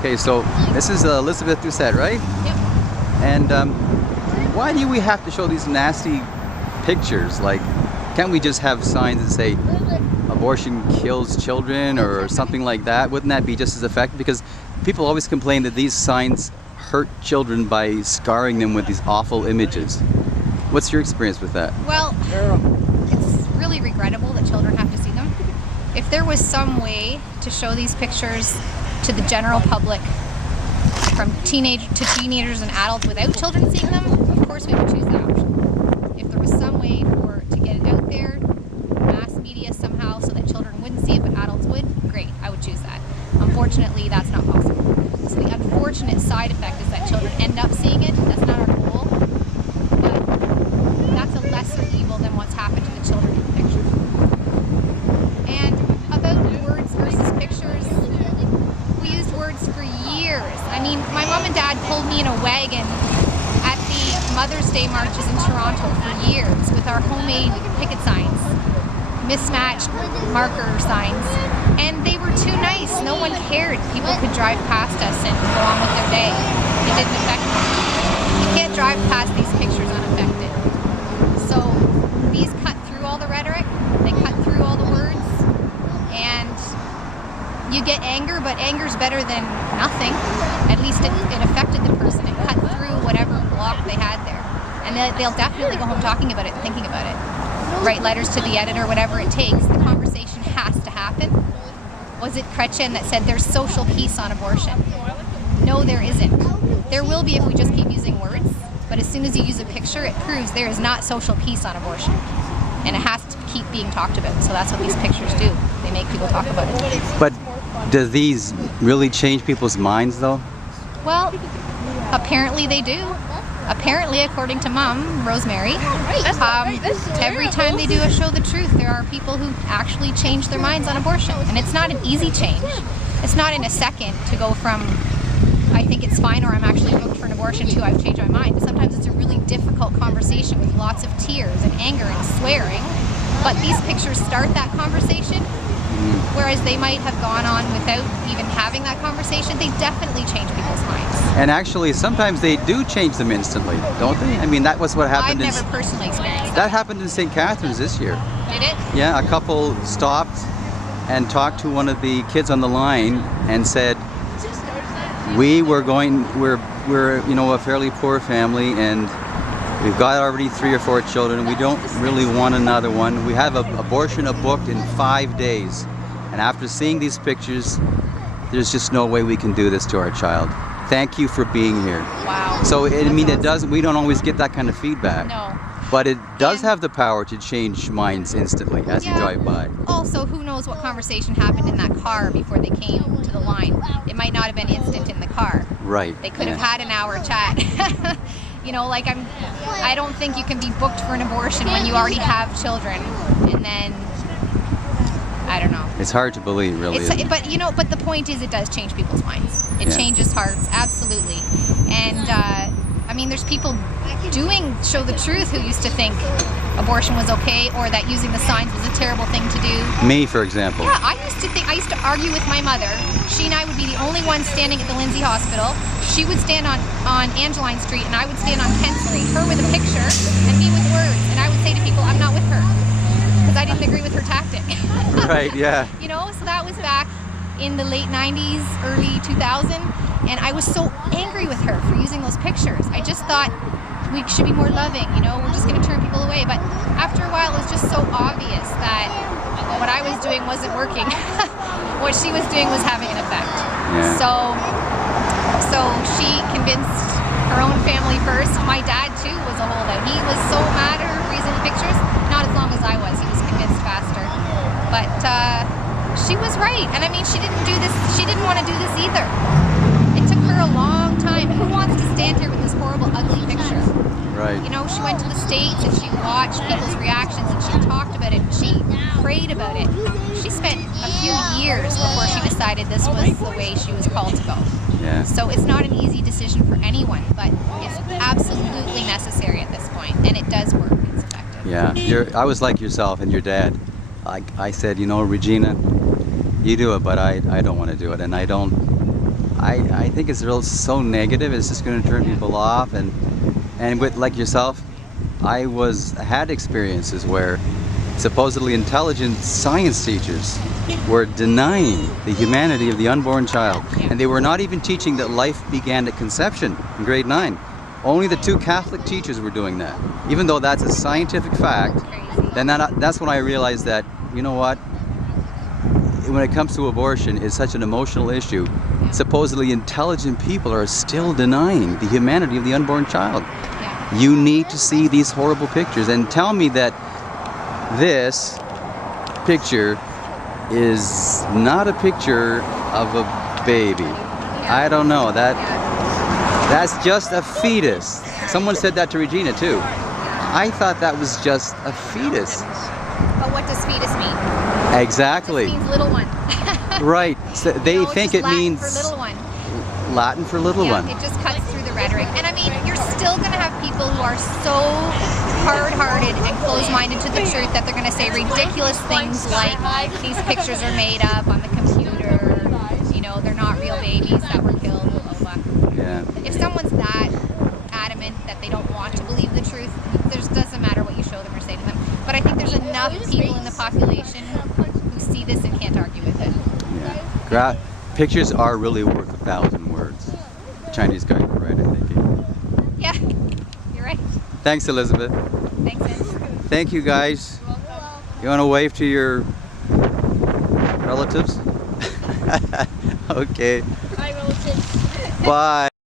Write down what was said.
Okay, so this is Elizabeth Doucette, right? Yep. And why do we have to show these nasty pictures? Like, can't we just have signs that say abortion kills children or something like that? Wouldn't that be just as effective? Because people always complain that these signs hurt children by scarring them with these awful images. What's your experience with that? Well, it's really regrettable that children have to see them. If there was some way to show these pictures to the general public, from teenagers and adults without children seeing them, of course we would choose that option. If there was some way to get it out there, mass media somehow, so that children wouldn't see it but adults would, great, I would choose that. Unfortunately, that's not possible. So the unfortunate side effect is that children end up seeing it. That's not our goal, but that's a lesser evil than what's happened to the children in the picture. And about words versus pictures, we used words for years. I mean, my mom and dad pulled me in a wagon at the Mother's Day marches in Toronto for years with our homemade picket signs, mismatched marker signs, and they were too nice. No one cared. People could drive past us and go on with their day. It didn't affect them. You can't drive past these pictures unaffected. So these cut through all the rhetoric, they cut through all the words, and you get anger, but anger's better than nothing. At least it affected the person. It cut through whatever block they had there. And they'll definitely go home talking about it and thinking about it. Write letters to the editor, whatever it takes. The conversation has to happen. Was it Chrétien that said there's social peace on abortion? No, there isn't. There will be if we just keep using words, but as soon as you use a picture, it proves there is not social peace on abortion. And it has to keep being talked about. So that's what these pictures do. They make people talk about it. But do these really change people's minds, though? Well, apparently they do. Apparently, according to Mom, Rosemary, every time they do a Show the Truth, there are people who actually change their minds on abortion. And it's not an easy change. It's not in a second to go from, I think it's fine, or I'm actually booked for an abortion, to I've changed my mind. Sometimes it's a really difficult conversation with lots of tears and anger and swearing. But these pictures start that conversation, whereas they might have gone on without even having that conversation. They definitely change people's minds. And actually, sometimes they do change them instantly, don't they? I mean, that was what happened. I've never personally experienced that happened in St. Catharines this year. Did it? Yeah, a couple stopped and talked to one of the kids on the line and said, we're you know, a fairly poor family, and we've got already 3 or 4 children. We don't really want another one. We have an abortion booked in 5 days. And after seeing these pictures, there's just no way we can do this to our child. Thank you for being here. Wow. So, we don't always get that kind of feedback. No. But it does have the power to change minds instantly as you drive by. Also, who knows what conversation happened in that car before they came to the line. It might not have been instant in the car. Right. They could have had an hour chat. You know, like I don't think you can be booked for an abortion when you already have children, and then, I don't know. It's hard to believe, really. But the point is, it does change people's minds. It changes hearts, absolutely. And I mean, there's people doing Show the Truth who used to think abortion was okay, or that using the signs was a terrible thing to do. Me, for example. Yeah, I used to argue with my mother. She and I would be the only ones standing at the Lindsay Hospital. She would stand on Angeline Street, and I would stand on Kent Street, her with a picture and me with words. And I would say to people, I'm not with her, because I didn't agree with her tactic. Right, yeah. You know, so that was back in the late 90s, early 2000, and I was so angry with her for using those pictures. I just thought we should be more loving, you know, we're just going to turn people away. But after a while, it was just so obvious that what I was doing wasn't working. What she was doing was having an effect. Yeah. So she convinced her own family first. My dad, too, was a holdout. He was so mad at her for using the pictures. Not as long as I was. He was convinced faster. But she was right. And I mean, she didn't do this. She didn't want to do this either. It took her a long time. Who wants to stand here with this horrible, ugly picture? Right. You know, she went to the States and she watched people's reactions and she talked about it and she prayed about it. She spent a few years before she decided this was the way she was called to go. Yeah. So it's not an easy decision for anyone, but it's absolutely necessary at this point, and it does work. It's effective. Yeah. I was like yourself and your dad. I said, you know, Regina, you do it, but I don't want to do it, and I I think it's real so negative. It's just going to turn people off. And with like yourself, I had experiences where supposedly intelligent science teachers were denying the humanity of the unborn child, and they were not even teaching that life began at conception in grade 9. Only the 2 Catholic teachers were doing that, even though that's a scientific fact. Then that's when I realized that, you know what, when it comes to abortion, it's such an emotional issue. Supposedly intelligent people are still denying the humanity of the unborn child. You need to see these horrible pictures and tell me that this picture is not a picture of a baby. I don't know. That's just a fetus. Someone said that to Regina too. I thought that was just a fetus. But what does fetus mean? Exactly. It means little one. Right. So they think it Latin means for little one. Latin for little one. It just cuts through the rhetoric. And I mean, you're still going to have people who are so hard-hearted and closed-minded to the truth that they're going to say ridiculous things like these pictures are made up on the computer, you know, they're not real babies that were killed, blah, blah, blah. Yeah. If someone's that adamant that they don't want to believe the truth, it doesn't matter what you show them or say to them. But I think there's enough people in the population who see this and can't argue with it. Yeah. Pictures are really worth 1,000 words. Chinese guy, right? I think. Yeah, you're right. Thanks, Elizabeth. Thanks, Vince. Thank you, guys. You want to wave to your relatives? Okay. Hi, relatives. Bye.